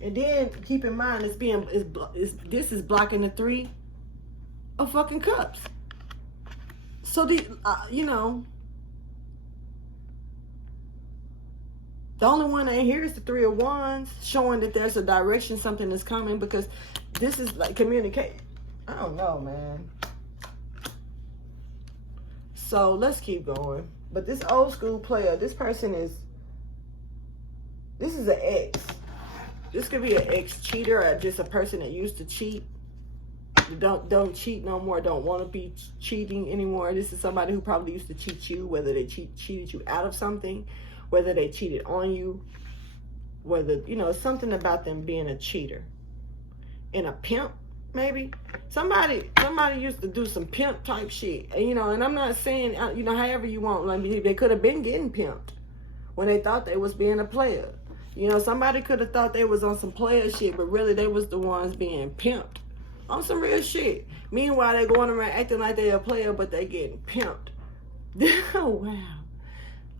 And then keep in mind, this is blocking the Three of fucking Cups. So you know, the only one I hear is the Three of Wands, showing that there's a direction, something is coming, because this is like communicate. I don't know, man. So let's keep going. But this old school player, this person is, this is an ex. This could be an ex-cheater or just a person that used to cheat. Don't cheat no more, don't want to be cheating anymore. This is somebody who probably used to cheat you, whether they cheated you out of something, whether they cheated on you, whether, you know, something about them being a cheater. And a pimp, maybe. Somebody used to do some pimp type shit. And, you know, and I'm not saying, you know, however you want. Like, they could have been getting pimped when they thought they was being a player. You know, somebody could have thought they was on some player shit, but really they was the ones being pimped on some real shit. Meanwhile, they going around acting like they a player, but they getting pimped. Oh, wow.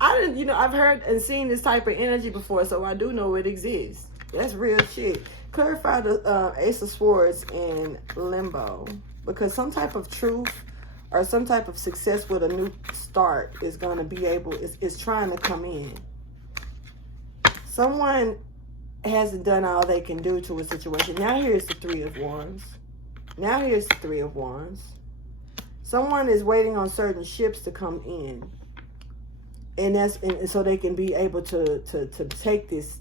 I've heard and seen this type of energy before, so I do know it exists. That's real shit. Clarify the Ace of Swords in limbo, because some type of truth or some type of success with a new start is going to be able, is trying to come in. Someone hasn't done all they can do to a situation. Now here's the Three of Wands. Now here's the Three of Wands. Someone is waiting on certain ships to come in. And so they can be able to take this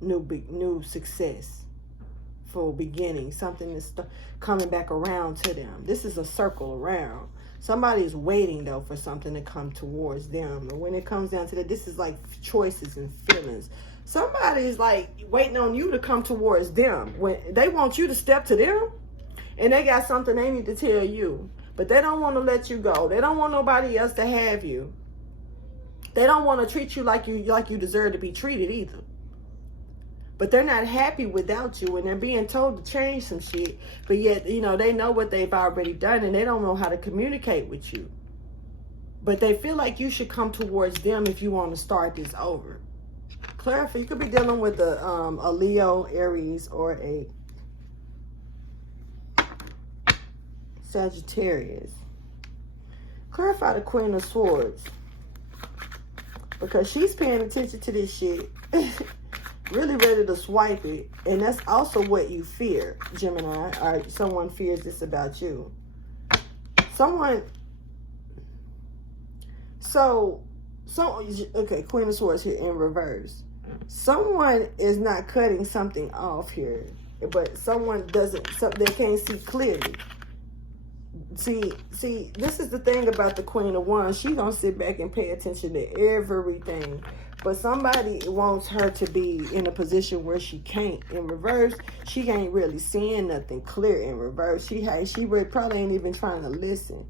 new success for beginning. Something is coming back around to them. This is a circle around. Somebody is waiting though for something to come towards them. And when it comes down to that, this is like choices and feelings. Somebody is like waiting on you to come towards them. When they want you to step to them, and they got something they need to tell you. But they don't want to let you go. They don't want nobody else to have you. They don't want to treat you like you deserve to be treated either. But they're not happy without you, and they're being told to change some shit. But yet, you know, they know what they've already done, and they don't know how to communicate with you. But they feel like you should come towards them if you want to start this over. Clarify. You could be dealing with a Leo, Aries, or a Sagittarius. Clarify the Queen of Swords. Because she's paying attention to this shit. Really ready to swipe it. And that's also what you fear, Gemini. Or someone fears this about you. Someone... okay, Queen of Swords here in reverse. Someone is not cutting something off here. But someone doesn't... they can't see clearly. See, this is the thing about the Queen of Wands. She's going to sit back and pay attention to everything. But somebody wants her to be in a position where she can't. In reverse, she ain't really seeing nothing clear in reverse. She probably ain't even trying to listen.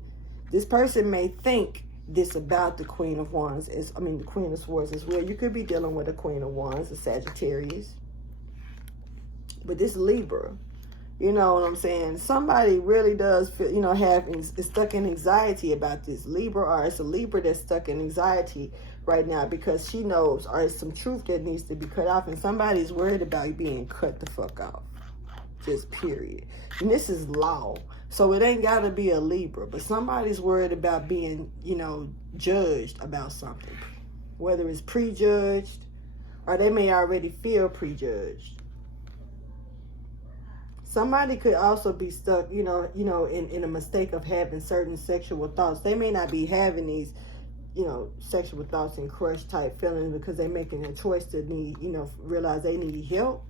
This person may think this about the Queen of Wands. The Queen of Swords as well. You could be dealing with a Queen of Wands, a Sagittarius. But this Libra... You know what I'm saying? Somebody really does feel, is stuck in anxiety about this Libra, or it's a Libra that's stuck in anxiety right now because she knows, or it's some truth that needs to be cut off, and somebody's worried about being cut the fuck off. Just period. And this is law. So it ain't got to be a Libra, but somebody's worried about being, judged about something. Whether it's prejudged, or they may already feel prejudged. Somebody could also be stuck, in a mistake of having certain sexual thoughts. They may not be having these, sexual thoughts and crush type feelings because they're making a choice to need, realize they need help.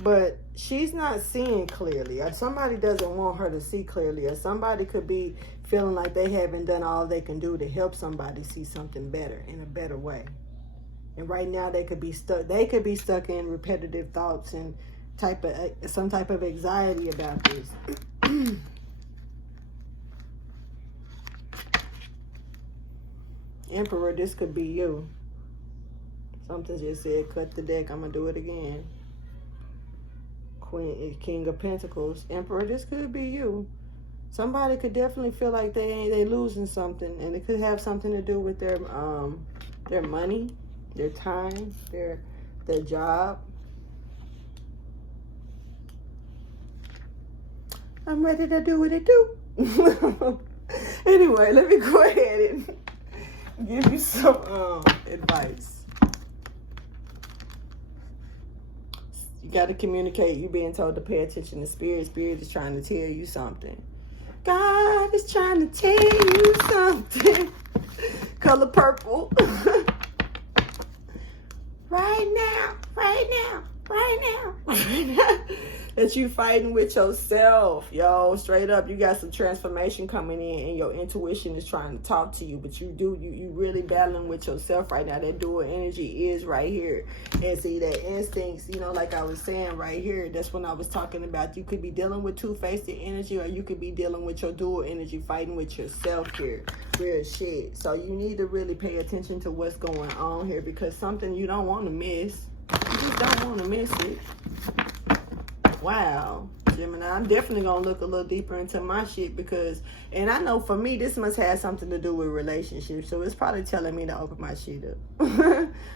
But she's not seeing clearly, or somebody doesn't want her to see clearly, or somebody could be feeling like they haven't done all they can do to help somebody see something better in a better way. And right now they could be stuck. They could be stuck in repetitive thoughts and some type of anxiety about this. Emperor, this could be you. Something just said, cut the deck. I'm gonna do it again. King of Pentacles. Emperor, this could be you. Somebody could definitely feel like they losing something, and it could have something to do with their money, their time, their job. I'm ready to do what it do. Anyway, let me go ahead and give you some advice. You got to communicate. You're being told to pay attention to Spirit. Spirit is trying to tell you something. God is trying to tell you something. Color purple. Right now, right now, right now, right now. That you fighting with yourself, yo. Straight up, you got some transformation coming in, and your intuition is trying to talk to you, but you really battling with yourself right now. That dual energy is right here. And see, that instincts, like I was saying right here, that's when I was talking about you could be dealing with two-faced energy, or you could be dealing with your dual energy, fighting with yourself here. Real shit. So you need to really pay attention to what's going on here, because something you don't want to miss. You just don't want to miss it. Wow, Gemini, I'm definitely going to look a little deeper into my shit because, and I know for me, this must have something to do with relationships. So it's probably telling me to open my shit up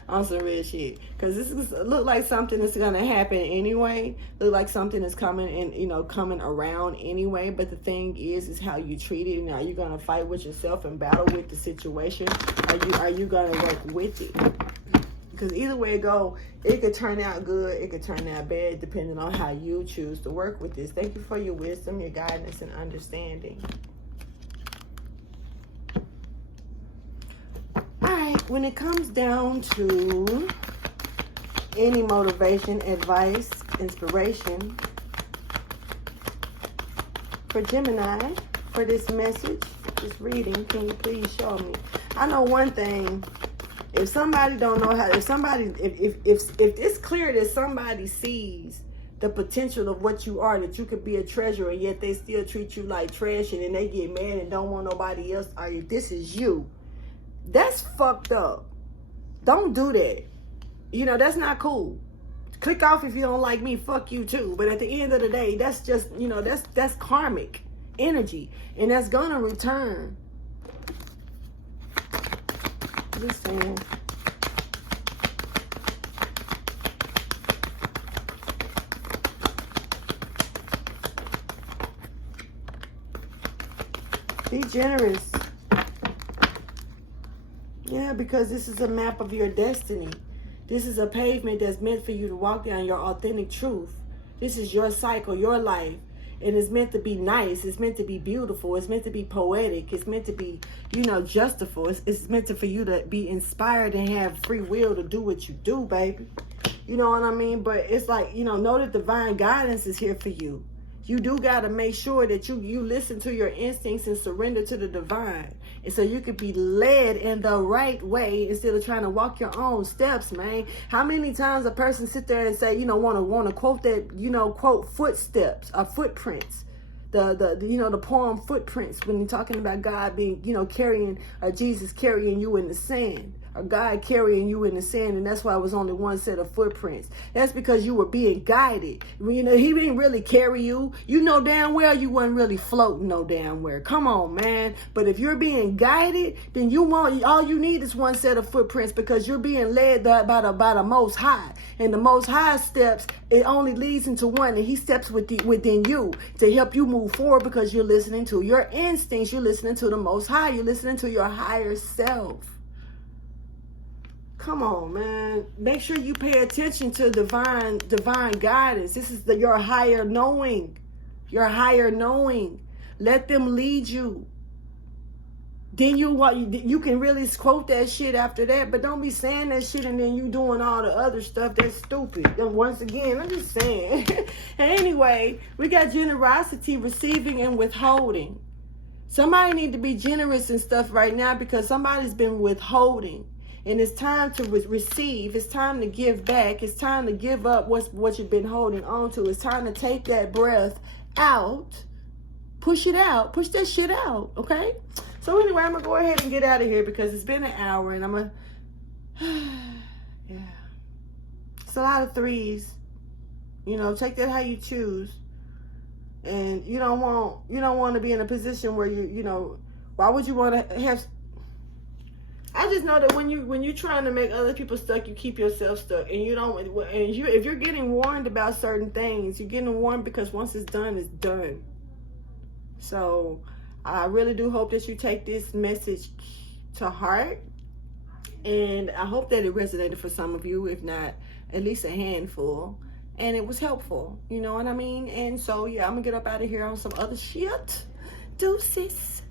on some real shit. Because this look like something that's going to happen anyway. Look like something is coming and, coming around anyway. But the thing is how you treat it. And are you going to fight with yourself and battle with the situation? Are you going to work with it? Because either way it go, it could turn out good, it could turn out bad, depending on how you choose to work with this. Thank you for your wisdom, your guidance, and understanding. All right, when it comes down to any motivation, advice, inspiration for Gemini, for this message, this reading, can you please show me? I know one thing. If somebody don't know how, if it's clear that somebody sees the potential of what you are, that you could be a treasure, and yet they still treat you like trash, and then they get mad and don't want nobody else, or if this is you, that's fucked up. Don't do that. That's not cool. Click off if you don't like me, fuck you too. But at the end of the day, that's just, that's karmic energy, and that's gonna return. Just saying. Be generous. Yeah, because this is a map of your destiny. This is a pavement that's meant for you to walk down your authentic truth. This is your cycle, your life. And it's meant to be nice. It's meant to be beautiful. It's meant to be poetic. It's meant to be, you know, justifiable. It's meant for you to be inspired and have free will to do what you do, baby. You know what I mean? But it's like, you know that divine guidance is here for you. You do got to make sure that you listen to your instincts and surrender to the divine. And so you could be led in the right way instead of trying to walk your own steps, man. How many times a person sit there and say, want to quote that, quote footsteps or footprints. The poem Footprints, when you're talking about God being, carrying, Jesus carrying you in the sand. Or God carrying you in the sand, and that's why it was only one set of footprints. That's because you were being guided. He didn't really carry you. You know damn well you wasn't really floating no damn where. Come on, man. But if you're being guided, then all you need is one set of footprints, because you're being led by the Most High. And the Most High steps, it only leads into one, and He steps within you to help you move forward, because you're listening to your instincts. You're listening to the Most High. You're listening to your higher self. Come on, man. Make sure you pay attention to divine guidance. This is your higher knowing. Your higher knowing. Let them lead you. Then you can really quote that shit after that, but don't be saying that shit and then you doing all the other stuff. That's stupid. And once again, I'm just saying. Anyway, we got generosity, receiving, and withholding. Somebody need to be generous and stuff right now, because somebody's been withholding. And it's time to receive. It's time to give back. It's time to give up what you've been holding on to. It's time to take that breath out. Push it out. Push that shit out. Okay? So anyway, I'm going to go ahead and get out of here, because it's been an hour, and I'm going to... Yeah. It's a lot of threes. Take that how you choose. And you don't want to be in a position where why would you want to have... I just know that when you're trying to make other people stuck, you keep yourself stuck, and if you're getting warned about certain things, you're getting warned because once it's done, it's done. So I really do hope that you take this message to heart, and I hope that it resonated for some of you, if not at least a handful, and it was helpful. You know what I mean? And so yeah, I'm gonna get up out of here on some other shit. Deuces.